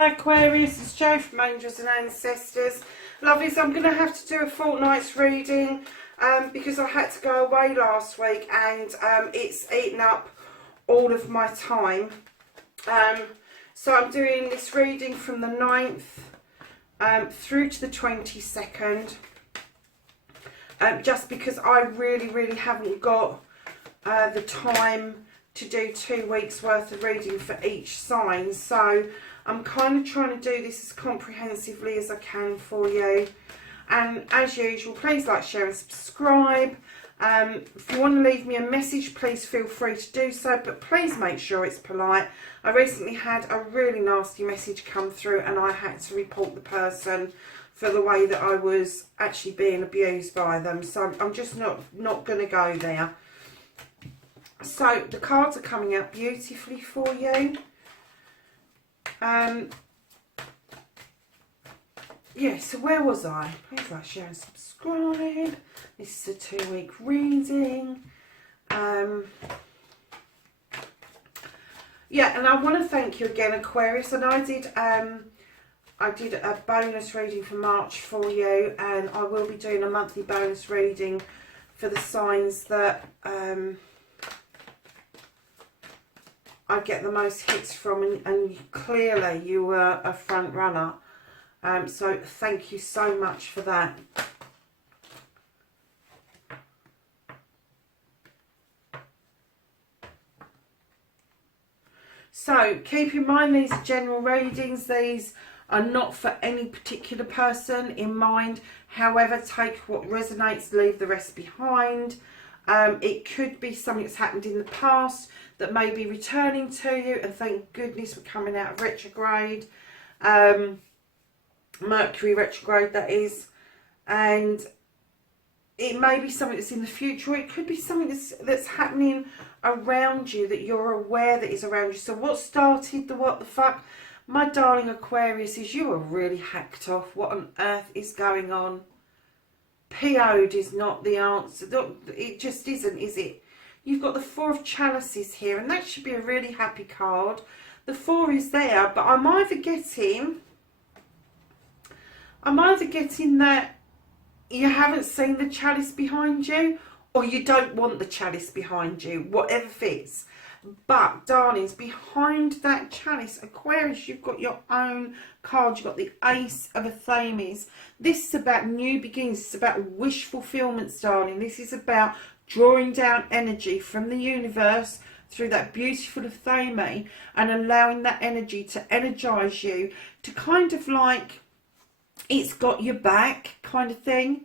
Aquarius, it's Jo from Angels and Ancestors. Lovelies, I'm going to have to do a fortnight's reading because I had to go away last week and it's eaten up all of my time. So I'm doing this reading from the 9th through to the 22nd, just because I really haven't got the time to do 2 weeks worth of reading for each sign. So I'm kind of trying to do this as comprehensively as I can for you. And as usual, please like, share and subscribe. If you want to leave me a message, please feel free to do so, but please make sure it's polite. I recently had a really nasty message come through and I had to report the person for the way that I was actually being abused by them. So I'm just not going to go there. So the cards are coming out beautifully for you. Yeah, so where was I? Please like, share and subscribe. This is a 2-week reading. Yeah, and I want to thank you again, Aquarius. And I did a bonus reading for March for you, and I will be doing a monthly bonus reading for the signs that I get the most hits from, and clearly you were a front runner. So thank you so much for that. So keep in mind, these are general readings. These are not for any particular person in mind. However, take what resonates, leave the rest behind. It could be something that's happened in the past that may be returning to you, and thank goodness we're coming out of retrograde. Mercury retrograde, that is. And it may be something that's in the future, or it could be something that's happening around you that you're aware that is around you. So what started the what the fuck, my darling Aquarius, is you are really hacked off. What on earth is going on? PO'd is not the answer. It just isn't, is it? You've got the 4 of Chalices here, and that should be a really happy card. The 4 is there, but I'm either getting that you haven't seen the chalice behind you, or you don't want the chalice behind you, whatever fits. But, darlings, behind that chalice, Aquarius, you've got your own card. You've got the Ace of Athames. This is about new beginnings. It's about wish fulfillments, darling. This is about drawing down energy from the universe through that beautiful Athame and allowing that energy to energize you to kind of like, it's got your back kind of thing.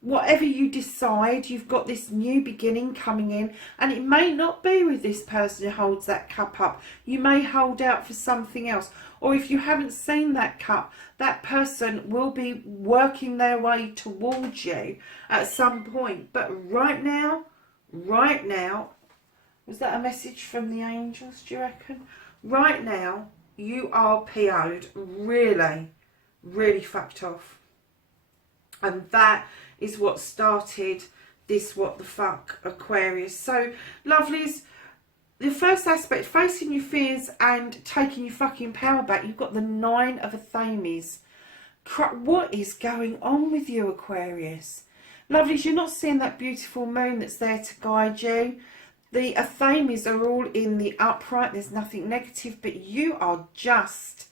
Whatever you decide, you've got this new beginning coming in, and it may not be with this person who holds that cup up. You may hold out for something else, or if you haven't seen that cup, that person will be working their way towards you at some point. But right now, was that a message from the angels, do you reckon? Right now, you are PO'd, really fucked off. And that is what started this what the fuck, Aquarius. So, lovelies, the first aspect, facing your fears and taking your fucking power back, you've got the 9 of Athames. What is going on with you, Aquarius? Lovelies, you're not seeing that beautiful moon that's there to guide you. The Athames are all in the upright. There's nothing negative, but you are just,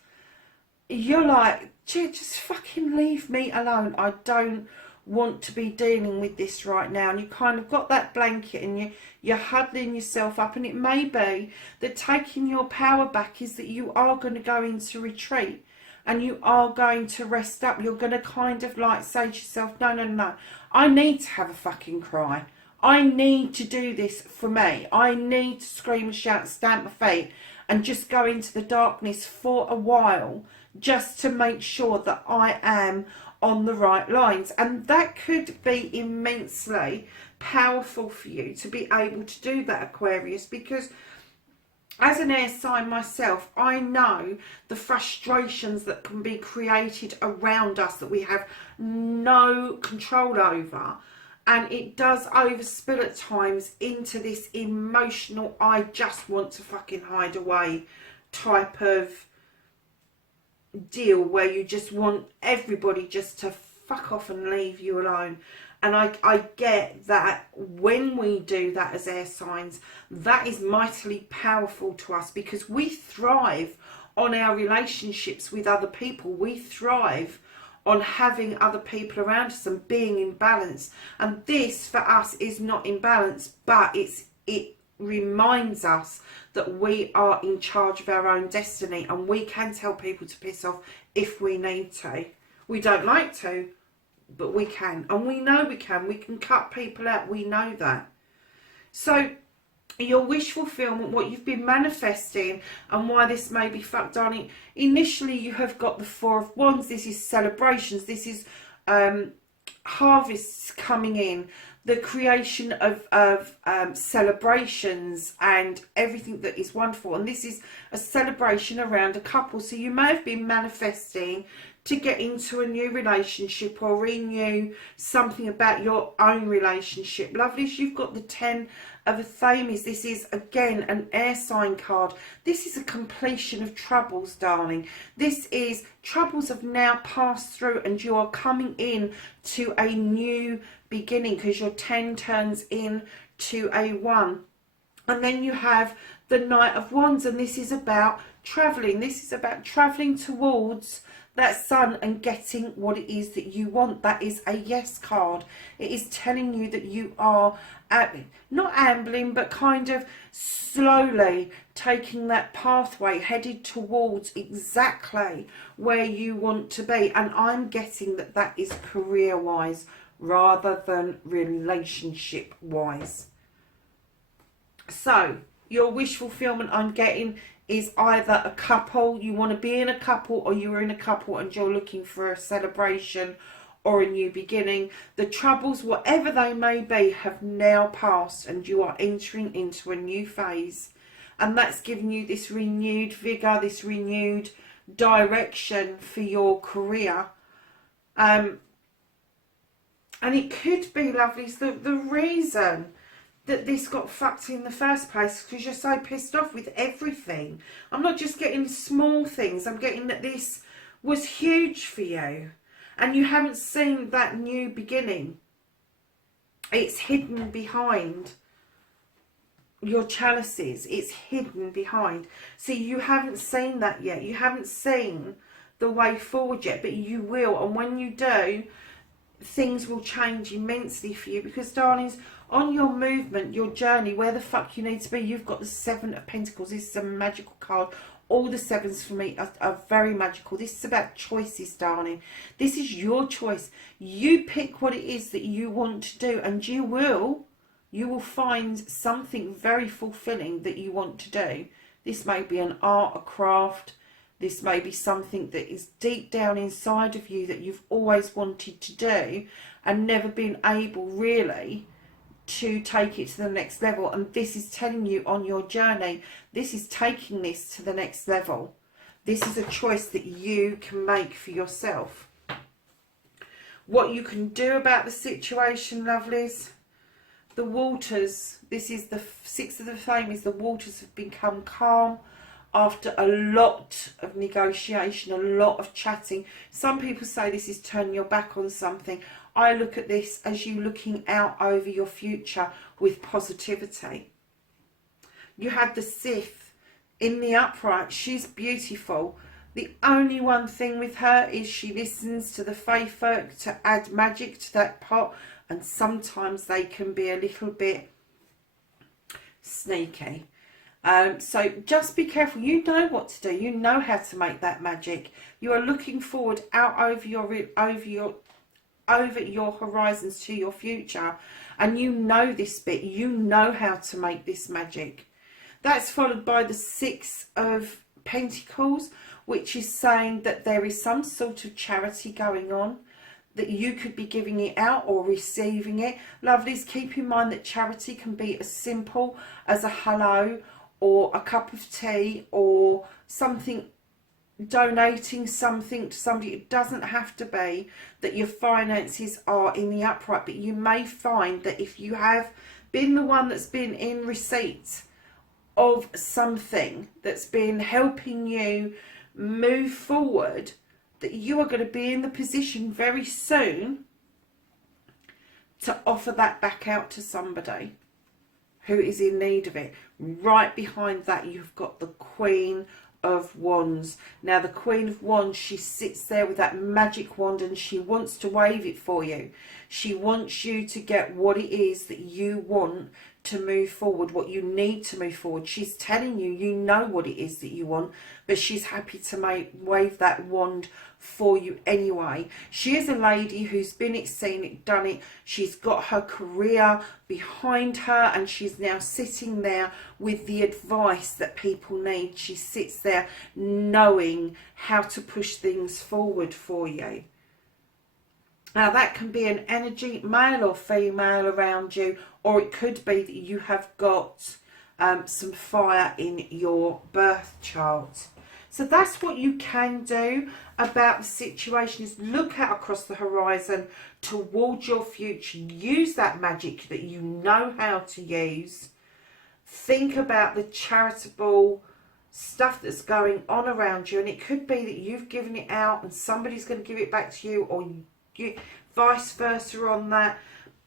you're like, just fucking leave me alone. I don't want to be dealing with this right now. And you kind of got that blanket and you're huddling yourself up, and it may be that taking your power back is that you are going to go into retreat and you are going to rest up. You're going to kind of like say to yourself, no, I need to have a fucking cry. I need to do this for me. I need to scream and shout, stamp my feet and just go into the darkness for a while, just to make sure that I am on the right lines. And that could be immensely powerful for you to be able to do that, Aquarius, because as an air sign myself, I know the frustrations that can be created around us that we have no control over. And it does overspill at times into this emotional, I just want to fucking hide away type of deal, where you just want everybody just to fuck off and leave you alone. And I get that when we do that as air signs, that is mightily powerful to us, because we thrive on our relationships with other people. We thrive on having other people around us and being in balance. And this for us is not in balance, but it reminds us that we are in charge of our own destiny, and we can tell people to piss off if we need to. We don't like to, but we can, and we know we can cut people out. We know that. So your wish fulfillment, what you've been manifesting, and why this may be fucked on. Initially, you have got the Four of Wands. This is celebrations. This is harvests coming in, the creation of celebrations and everything that is wonderful. And this is a celebration around a couple. So you may have been manifesting to get into a new relationship or renew something about your own relationship. Lovelies, you've got the 10 of Athames. This is again an air sign card. This is a completion of troubles, darling. This is troubles have now passed through, and you are coming in to a new beginning, because your 10 turns in to a 1. And then you have the Knight of Wands, and this is about traveling. This is about traveling towards that sun and getting what it is that you want. That is a yes card. It is telling you that you are not ambling, but kind of slowly taking that pathway, headed towards exactly where you want to be. And I'm getting that that is career wise rather than relationship wise. So your wish fulfillment I'm getting is either a couple, you want to be in a couple, or you're in a couple and you're looking for a celebration or a new beginning. The troubles, whatever they may be, have now passed, and you are entering into a new phase. And that's giving you this renewed vigour, this renewed direction for your career. And it could be, lovelies, the reason that this got fucked in the first place because you're so pissed off with everything. I'm not just getting small things, I'm getting that this was huge for you and you haven't seen that new beginning. It's hidden behind your chalices. It's hidden behind. See, you haven't seen that yet. You haven't seen the way forward yet, but you will. And when you do, things will change immensely for you, because, darlings, on your movement, your journey, where the fuck you need to be, you've got the Seven of Pentacles. This is a magical card. All the sevens for me are very magical. This is about choices, darling. This is your choice. You pick what it is that you want to do, and you will find something very fulfilling that you want to do. This may be an art, a craft. This may be something that is deep down inside of you that you've always wanted to do and never been able really to take it to the next level. And this is telling you on your journey, this is taking this to the next level. This is a choice that you can make for yourself. What you can do about the situation, lovelies, the waters, this is the Six of the Flames, the waters have become calm after a lot of negotiation, a lot of chatting. Some people say this is turning your back on something. I look at this as you looking out over your future with positivity. You had the Sith in the upright. She's beautiful. The only one thing with her is she listens to the fae folk to add magic to that pot, and sometimes they can be a little bit sneaky. So just be careful. You know what to do. You know how to make that magic. You are looking forward out over your horizons to your future, and you know this bit. You know how to make this magic. That's followed by the Six of Pentacles, which is saying that there is some sort of charity going on, that you could be giving it out or receiving it. Lovelies, keep in mind that charity can be as simple as a hello, or a cup of tea or something, donating something to somebody. It doesn't have to be that your finances are in the upright, but you may find that if you have been the one that's been in receipt of something that's been helping you move forward, that you are going to be in the position very soon to offer that back out to somebody who is in need of it. Right behind that, you've got the Queen of Wands. Now, the Queen of Wands, she sits there with that magic wand and she wants to wave it for you. She wants you to get what it is that you want to move forward, what you need to move forward. She's telling you, you know what it is that you want, but she's happy to wave that wand for you anyway. She is a lady who's been it, seen it, done it. She's got her career behind her and she's now sitting there with the advice that people need. She sits there knowing how to push things forward for you. Now, that can be an energy, male or female, around you, or it could be that you have got some fire in your birth chart. So that's what you can do about the situation, is look out across the horizon towards your future. Use that magic that you know how to use. Think about the charitable stuff that's going on around you, and it could be that you've given it out and somebody's going to give it back to you, or you, vice versa on that.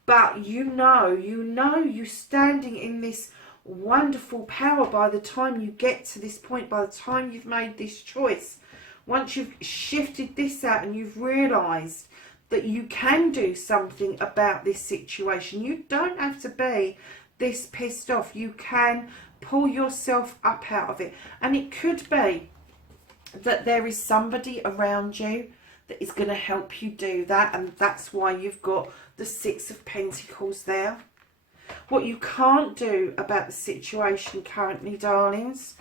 But you you're standing in this wonderful power by the time you get to this point, by the time you've made this choice. Once you've shifted this out and you've realised that you can do something about this situation, you don't have to be this pissed off. You can pull yourself up out of it. And it could be that there is somebody around you that is going to help you do that, and that's why you've got the Six of Pentacles there. What you can't do about the situation currently, darlings,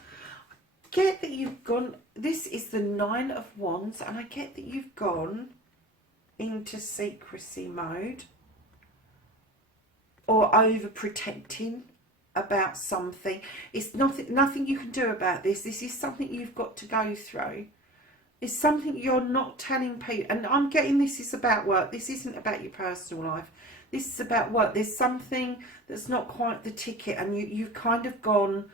I get that you've gone, this is the Nine of Wands, and I get that you've gone into secrecy mode or overprotecting about something. It's nothing you can do about this. This is something you've got to go through. It's something you're not telling people. And I'm getting this is about work. This isn't about your personal life. This is about work. There's something that's not quite the ticket, and you've kind of gone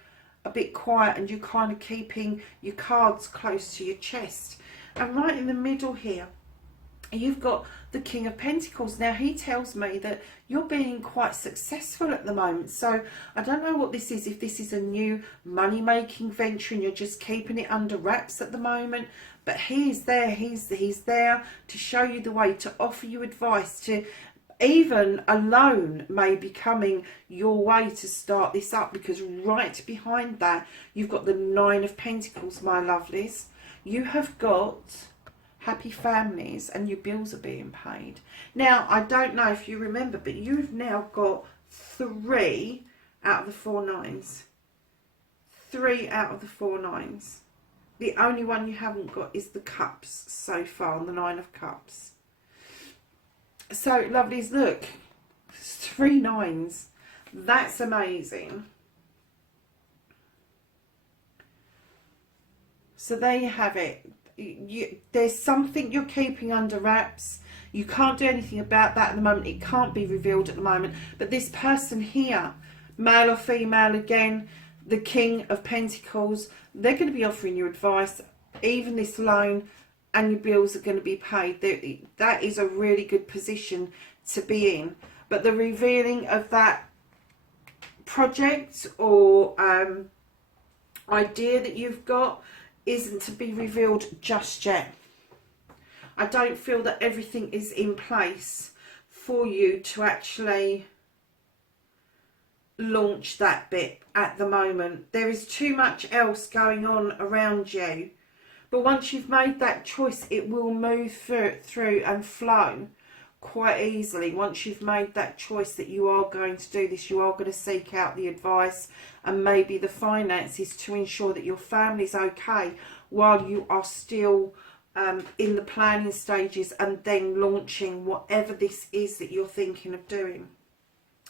a bit quiet and you're kind of keeping your cards close to your chest. And right in the middle here, you've got the King of Pentacles. Now, he tells me that you're being quite successful at the moment. So I don't know what this is, if this is a new money-making venture and you're just keeping it under wraps at the moment. But he's there. He's there to show you the way, to offer you advice, to even a loan may be coming your way to start this up, because right behind that, you've got the Nine of Pentacles, my lovelies. You have got happy families and your bills are being paid. Now, I don't know if you remember, but you've now got 3 out of the 4 nines. 3 out of the 4 nines. The only one you haven't got is the Cups so far, on the Nine of Cups. So, lovelies, look, 3 nines. That's amazing. So there you have it. There's something you're keeping under wraps. You can't do anything about that at the moment. It can't be revealed at the moment. But this person here, male or female, again, the King of Pentacles, they're going to be offering you advice, even this loan, and your bills are going to be paid. That is a really good position to be in. But the revealing of that project or idea that you've got isn't to be revealed just yet. I don't feel that everything is in place for you to actually launch that bit at the moment. There is too much else going on around you. But once you've made that choice, it will move through and flow quite easily. Once you've made that choice that you are going to do this, you are going to seek out the advice and maybe the finances to ensure that your family's okay while you are still in the planning stages and then launching whatever this is that you're thinking of doing.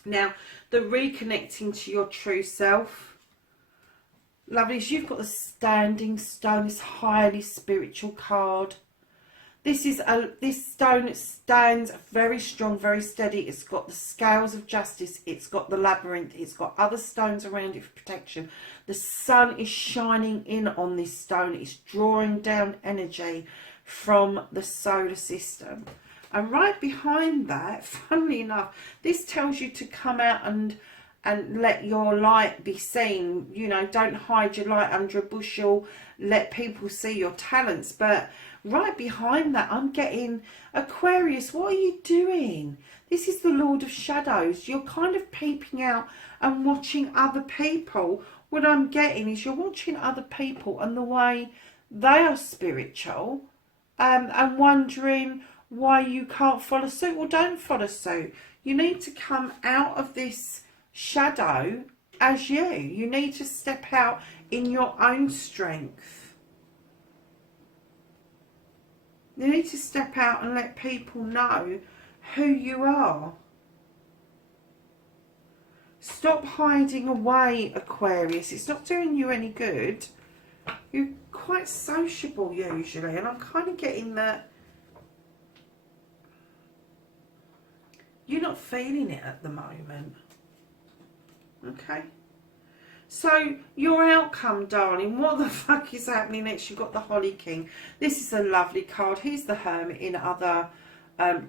Now, the reconnecting to your true self, Lovelies, you've got the Standing Stone, this highly spiritual card. This stone stands very strong, very steady. It's got the scales of justice. It's got the labyrinth. It's got other stones around it for protection. The sun is shining in on this stone. It's drawing down energy from the solar system. And right behind that, funnily enough, this tells you to come out and let your light be seen. You know, don't hide your light under a bushel. Let people see your talents. But right behind that, I'm getting Aquarius. What are you doing? This is the Lord of Shadows. You're kind of peeping out and watching other people. What I'm getting is you're watching other people and the way they are spiritual, and wondering why you can't follow suit. Well, don't follow suit. You need to come out of this shadow as you. You need to step out in your own strength. You need to step out and let people know who you are. Stop hiding away, Aquarius. It's not doing you any good. You're quite sociable usually, and I'm kind of getting that you're not feeling it at the moment. Okay? So, your outcome, darling, what the fuck is happening next? You've got the Holly King. This is a lovely card. He's the Hermit in other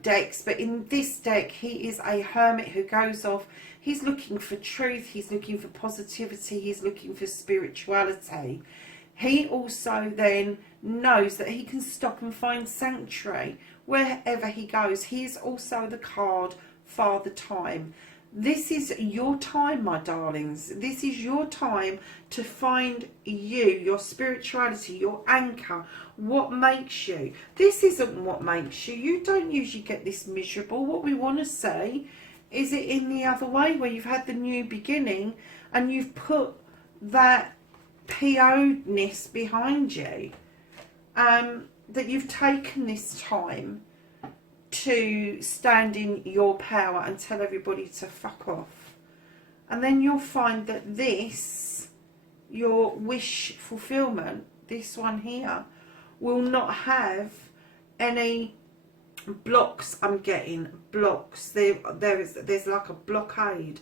decks, but in this deck, he is a hermit who goes off. He's looking for truth. He's looking for positivity. He's looking for spirituality. He also then knows that he can stop and find sanctuary wherever he goes. He is also the card Father Time. This is your time, my darlings. This is your time to find you, your spirituality, your anchor, what makes you. This isn't what makes you. You don't usually get this miserable. What we want to say is it in the other way, where you've had the new beginning and you've put that PO-ness behind you. That you've taken this time to stand in your power and tell everybody to fuck off. And then you'll find that this, your wish fulfillment, this one here, will not have any blocks. I'm getting blocks. There's like a blockade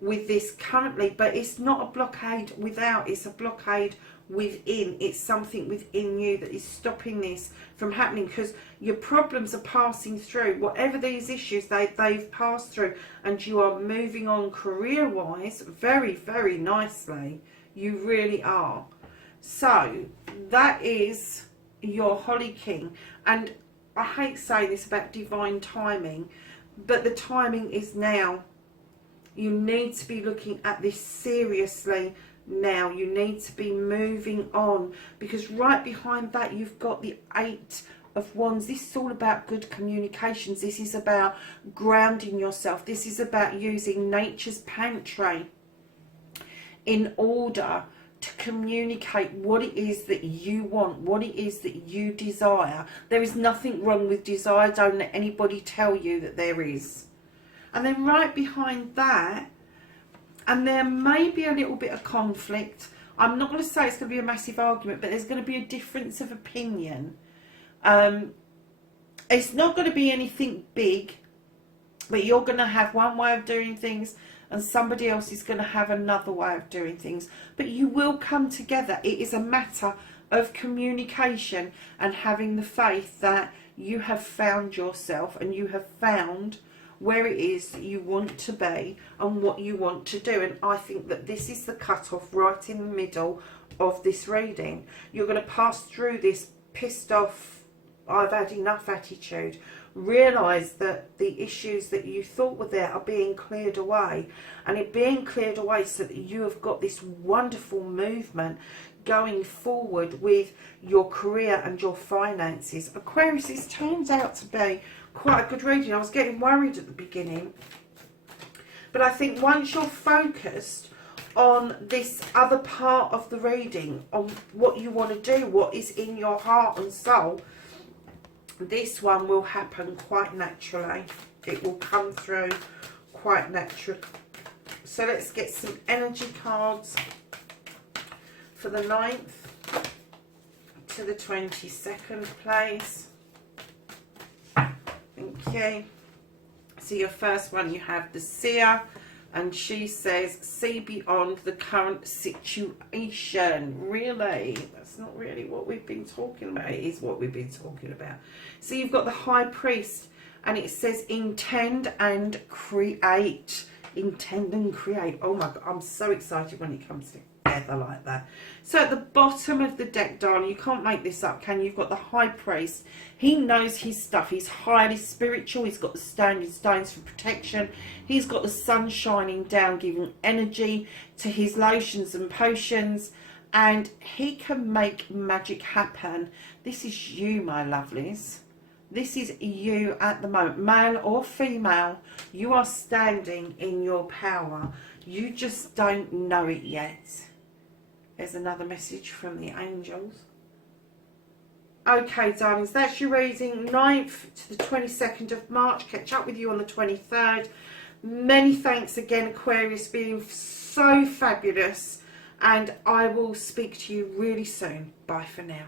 with this currently, but it's not a blockade without, it's a blockade within. It's something within you that is stopping this from happening, because your problems are passing through. Whatever these issues, they've passed through, and you are moving on career wise very, very nicely. You really are. So that is your Holly King. And I hate saying this about divine timing, but the timing is now. You need to be looking at this seriously now. You need to be moving on, because right behind that you've got the Eight of Wands. This is all about good communications. This is about grounding yourself. This is about using nature's pantry in order to communicate what it is that you want, what it is that you desire. There is nothing wrong with desire. Don't let anybody tell you that there is. And then right behind that, and there may be a little bit of conflict. I'm not going to say it's going to be a massive argument, but there's going to be a difference of opinion. It's not going to be anything big, but you're going to have one way of doing things and somebody else is going to have another way of doing things. But you will come together. It is a matter of communication and having the faith that you have found yourself and you have found where it is that you want to be and what you want to do. And I think that this is the cut-off right in the middle of this reading. You're going to pass through this pissed off, I've had enough attitude. Realise that the issues that you thought were there are being cleared away, and it being cleared away so that you have got this wonderful movement going forward with your career and your finances. Aquarius, this turns out to be quite a good reading. I was getting worried at the beginning, but I think once you're focused on this other part of the reading, on what you want to do, what is in your heart and soul, this one will happen quite naturally. It will come through quite naturally. So let's get some energy cards for the 9th to the 22nd, please. Thank you. So your first one, you have the Seer, and she says, see beyond the current situation. Really? That's not really what we've been talking about. It is what we've been talking about. So you've got the High Priest, and it says intend and create. Intend and create. Oh my God, I'm so excited when it comes together like that. So at the bottom of the deck, darling, you can't make this up, can you? You've got the High Priest. He knows his stuff. He's highly spiritual. He's got the standing stones for protection. He's got the sun shining down, giving energy to his lotions and potions, and he can make magic happen. This is you, my lovelies. This is you at the moment, male or female. You are standing in your power. You just don't know it yet. There's another message from the angels. Okay, darlings, that's your reading, 9th to the 22nd of March. Catch up with you on the 23rd. Many thanks again, Aquarius, being so fabulous. And I will speak to you really soon. Bye for now.